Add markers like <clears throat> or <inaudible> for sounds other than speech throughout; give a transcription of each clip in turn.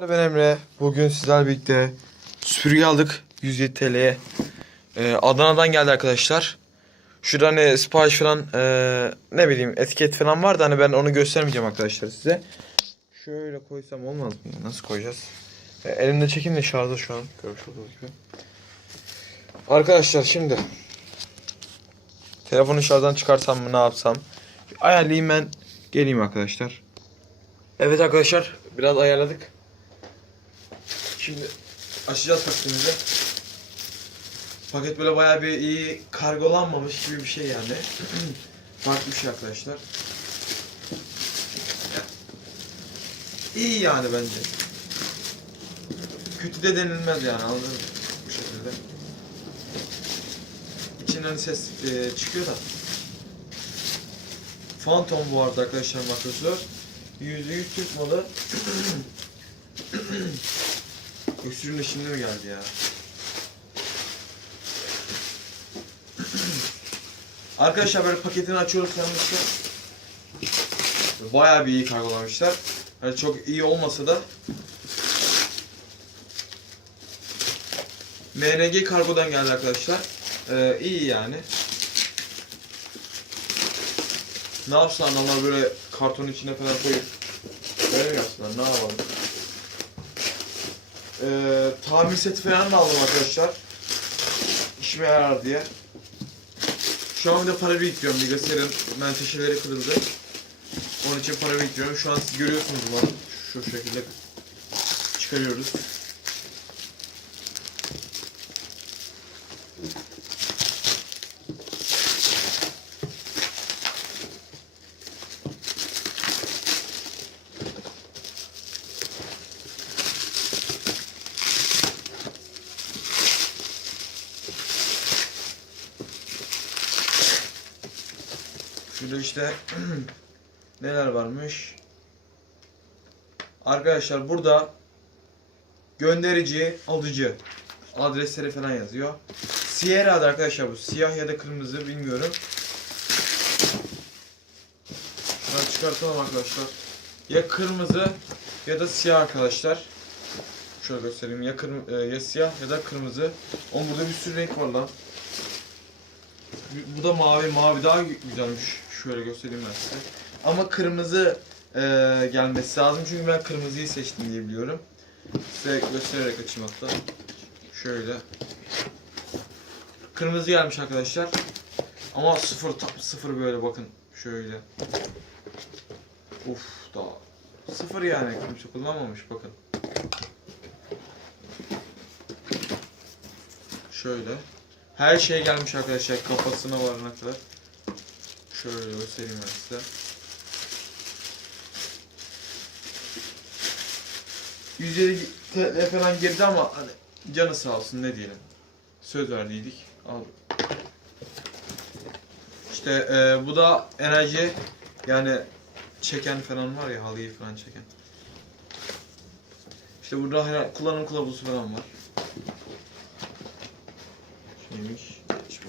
Ben Emre. Bugün sizlerle birlikte süpürge aldık 107 TL'ye. Ee, Adana'dan geldi arkadaşlar. Şurada hani sipariş falan ee, ne bileyim etiket falan var da hani ben onu göstermeyeceğim arkadaşlar size. Şöyle koysam olmaz mı? Nasıl koyacağız? Ee, elimde çekim de şarjda şu an. Görmüş gibi. Arkadaşlar şimdi telefonu şarjdan çıkarsam mı ne yapsam? Ayarlayayım ben geleyim arkadaşlar. Evet arkadaşlar biraz ayarladık. Şimdi açacağız paketimizi. Paket böyle bayağı bir iyi kargolanmamış gibi bir şey yani. <clears throat> Farklı bir şey arkadaşlar. İyi yani bence. Kötü de denilmez yani anladın mı? Bu şekilde. İçinden ses e, çıkıyor da. Phantom bu arada arkadaşlar makrosu. %100 Türk malı. <clears throat> Öksürüğün şimdi mi geldi ya? Arkadaşlar böyle paketini açıyoruz yanlışlıkla. Bayağı bir iyi kargolamışlar. Yani çok iyi olmasa da MNG kargodan geldi arkadaşlar. Ee, iyi yani. Ne yapsın adamlar böyle kartonun içine falan koyup Böyle mi yapsınlar ne yapalım? Ee, tamir seti falan da aldım arkadaşlar. İşime yarar diye. Şu an bir de para biriktiriyorum. Bilgisayarın menteşeleri kırıldı. Onun için para biriktiriyorum. Şu an siz görüyorsunuz bunu. Şu şekilde çıkarıyoruz. Şurada işte <clears throat> neler varmış. Arkadaşlar burada gönderici, alıcı adresleri falan yazıyor. Sierra'da arkadaşlar bu siyah ya da kırmızı bilmiyorum. Şuradan çıkartalım arkadaşlar. Ya kırmızı ya da siyah arkadaşlar. Şöyle göstereyim ya, kırm e, ya siyah ya da kırmızı. Oğlum burada bir sürü renk var lan. Bu da mavi. Mavi daha gü- güzelmiş. Şöyle göstereyim ben size. Ama kırmızı e, gelmesi lazım. Çünkü ben kırmızıyı seçtim diye biliyorum. Size göstererek açayım hatta. Şöyle. Kırmızı gelmiş arkadaşlar. Ama sıfır ta- sıfır böyle bakın. Şöyle. Uf daha. Sıfır yani. Kimse kullanmamış bakın. Şöyle. Her şey gelmiş arkadaşlar kafasına varana kadar. Şöyle göstereyim ben size. %50 TL falan girdi ama hani canı sağ olsun ne diyelim. Söz verdiydik. Al. İşte e, bu da enerji yani çeken falan var ya halıyı falan çeken. İşte burada kullanım kılavuzu falan var. Neymiş? Hiç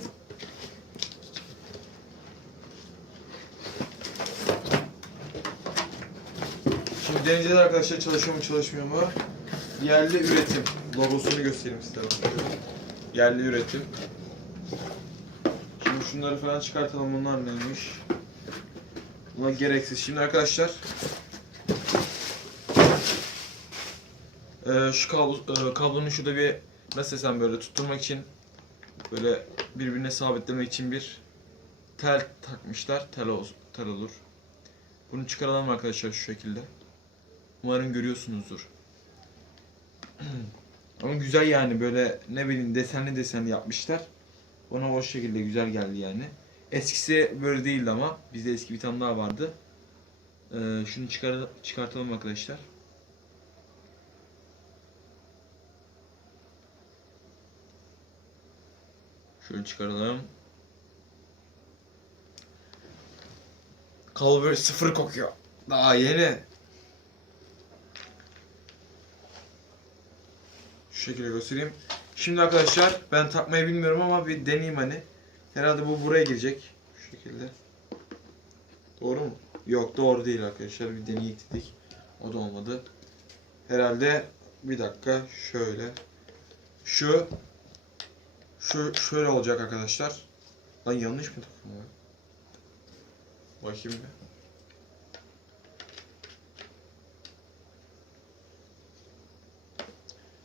deneyeceğiz arkadaşlar çalışıyor mu çalışmıyor mu? Yerli üretim logosunu göstereyim size. Yerli üretim. Şimdi şunları falan çıkartalım bunlar neymiş? Bunlar gereksiz. Şimdi arkadaşlar şu kablo, kablonun şurada bir nasıl desem böyle tutturmak için böyle birbirine sabitlemek için bir tel takmışlar. Tel, ol, tel olur. Bunu çıkaralım arkadaşlar şu şekilde. Umarım görüyorsunuzdur. <clears throat> Ama güzel yani böyle ne bileyim desenli desenli yapmışlar. Bana o şekilde güzel geldi yani. Eskisi böyle değildi ama bizde eski bir tane daha vardı. Ee, şunu çıkar çıkartalım arkadaşlar. Şöyle çıkaralım. Böyle sıfır kokuyor. Daha yeni. Şekilde göstereyim. Şimdi arkadaşlar ben takmayı bilmiyorum ama bir deneyeyim hani. Herhalde bu buraya girecek. Şu şekilde. Doğru mu? Yok doğru değil arkadaşlar. Bir deneyik dedik. O da olmadı. herhalde bir dakika şöyle. Şu şu şöyle olacak arkadaşlar. Lan yanlış mı takım ya? Bakayım bir.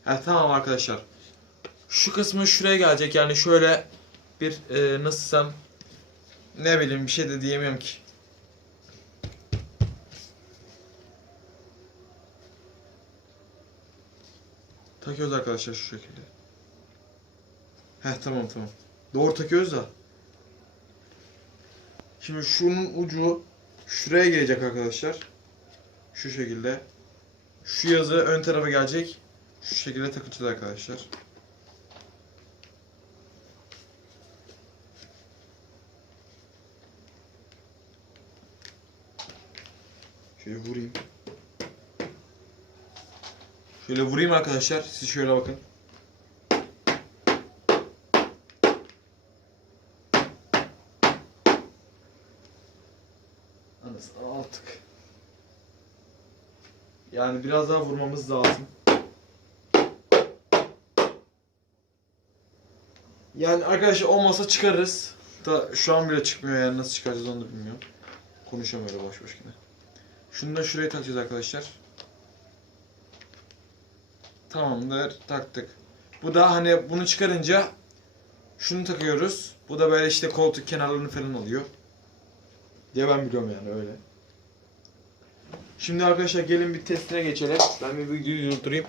Ha tamam arkadaşlar. Şu kısmı şuraya gelecek yani şöyle bir e, nasıl desem ne bileyim bir şey de diyemiyorum ki. Takıyoruz arkadaşlar şu şekilde. Heh tamam tamam. Doğru takıyoruz da. Şimdi şunun ucu şuraya gelecek arkadaşlar. Şu şekilde. Şu yazı ön tarafa gelecek. Şu şekilde takacağız arkadaşlar. Şöyle vurayım. Şöyle vurayım arkadaşlar. Siz şöyle bakın. Anasını aldık. Yani biraz daha vurmamız lazım. Yani arkadaşlar olmasa çıkarırız. Da şu an bile çıkmıyor yani nasıl çıkaracağız onu da bilmiyorum. Konuşamıyorum boş boş yine. Şunu da şuraya takacağız arkadaşlar. Tamamdır taktık. Bu da hani bunu çıkarınca şunu takıyoruz. Bu da böyle işte koltuk kenarlarını falan alıyor. Diye ben biliyorum yani öyle. Şimdi arkadaşlar gelin bir testine geçelim. Ben bir videoyu durdurayım.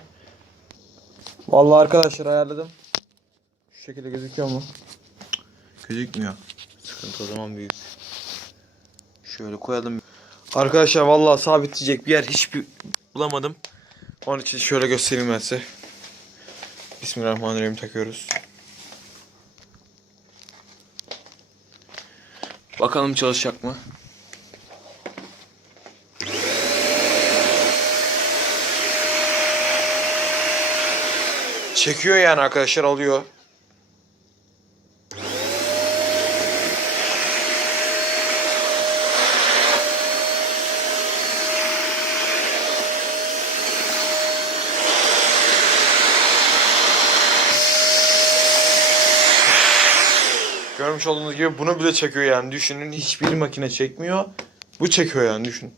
Vallahi arkadaşlar ayarladım. Şekilde gözüküyor mu? Gözükmüyor. Sıkıntı o zaman büyük. Şöyle koyalım. Arkadaşlar vallahi sabitleyecek bir yer hiçbir bulamadım. Onun için şöyle göstereyim ben size. Bismillahirrahmanirrahim takıyoruz. Bakalım çalışacak mı? Çekiyor yani arkadaşlar alıyor. Görmüş olduğunuz gibi bunu bile çekiyor yani düşünün hiçbir makine çekmiyor. Bu çekiyor yani düşün.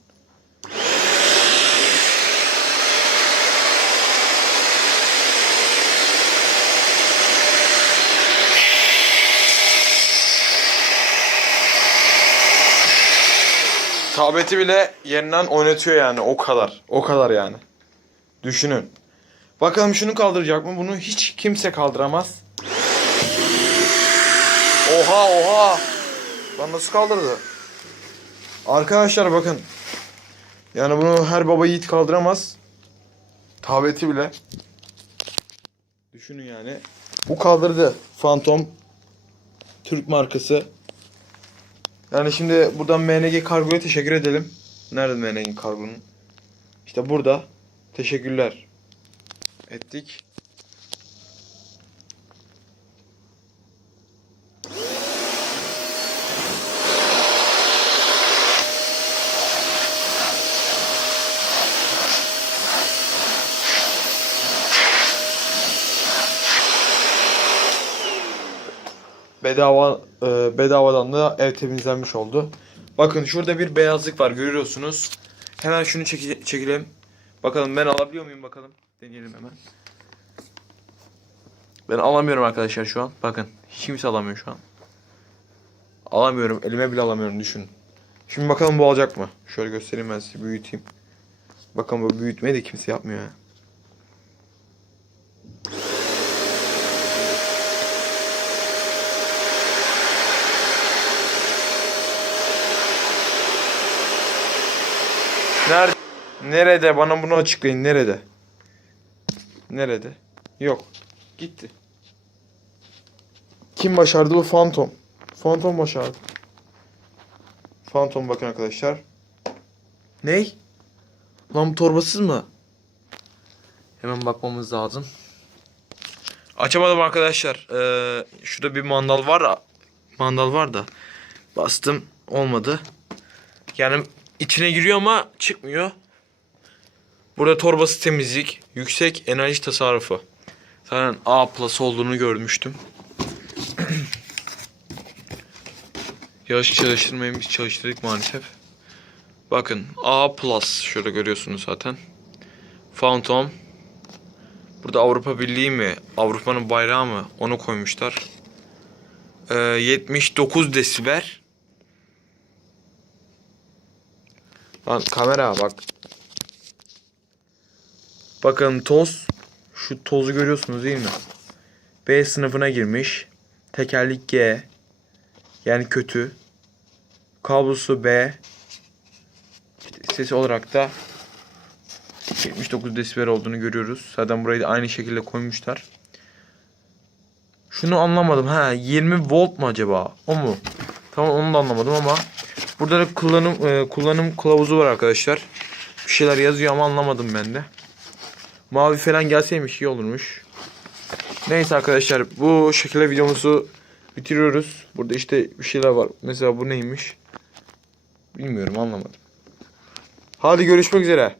Tableti bile yerinden oynatıyor yani o kadar. O kadar yani. Düşünün. Bakalım şunu kaldıracak mı? Bunu hiç kimse kaldıramaz. Oha oha. Lan nasıl kaldırdı? Arkadaşlar bakın. Yani bunu her baba yiğit kaldıramaz. Tableti bile. Düşünün yani. Bu kaldırdı. Phantom. Türk markası. Yani şimdi buradan MNG Kargo'ya teşekkür edelim. Nerede MNG Kargo'nun? İşte burada. Teşekkürler. Ettik. Bedava e, bedavadan da ev temizlenmiş oldu. Bakın şurada bir beyazlık var görüyorsunuz. Hemen şunu çeki- çekelim. Bakalım ben alabiliyor muyum bakalım. Deneyelim hemen. Ben alamıyorum arkadaşlar şu an. Bakın kimse alamıyor şu an. Alamıyorum. Elime bile alamıyorum düşün. Şimdi bakalım bu alacak mı? Şöyle göstereyim ben size büyüteyim. Bakın bu büyütmeyi de kimse yapmıyor ya. Nerede? Nerede? Bana bunu açıklayın. Nerede? Nerede? Yok. Gitti. Kim başardı bu? Phantom. Phantom başardı. Phantom bakın arkadaşlar. Ney? Lan bu torbasız mı? Hemen bakmamız lazım. Açamadım arkadaşlar. Ee, şurada bir mandal var. Mandal var da. Bastım. Olmadı. Yani içine giriyor ama çıkmıyor. Burada torbası temizlik, yüksek enerji tasarrufu. Zaten A plus olduğunu görmüştüm. <clears throat> Yağış çalıştırmayı biz çalıştırdık maalesef. Bakın A plus şöyle görüyorsunuz zaten. Phantom. Burada Avrupa Birliği mi, Avrupa'nın bayrağı mı onu koymuşlar. Ee, 79 desibel. Lan kamera bak. Bakın toz. Şu tozu görüyorsunuz değil mi? B sınıfına girmiş. Tekerlik G. Yani kötü. Kablosu B. İşte ses olarak da 79 desibel olduğunu görüyoruz. Zaten burayı da aynı şekilde koymuşlar. Şunu anlamadım. Ha 20 volt mu acaba? O mu? Tamam onu da anlamadım ama burada da kullanım e, kullanım kılavuzu var arkadaşlar. Bir şeyler yazıyor ama anlamadım ben de. Mavi falan gelseymiş iyi olurmuş. Neyse arkadaşlar bu şekilde videomuzu bitiriyoruz. Burada işte bir şeyler var. Mesela bu neymiş? Bilmiyorum anlamadım. Hadi görüşmek üzere.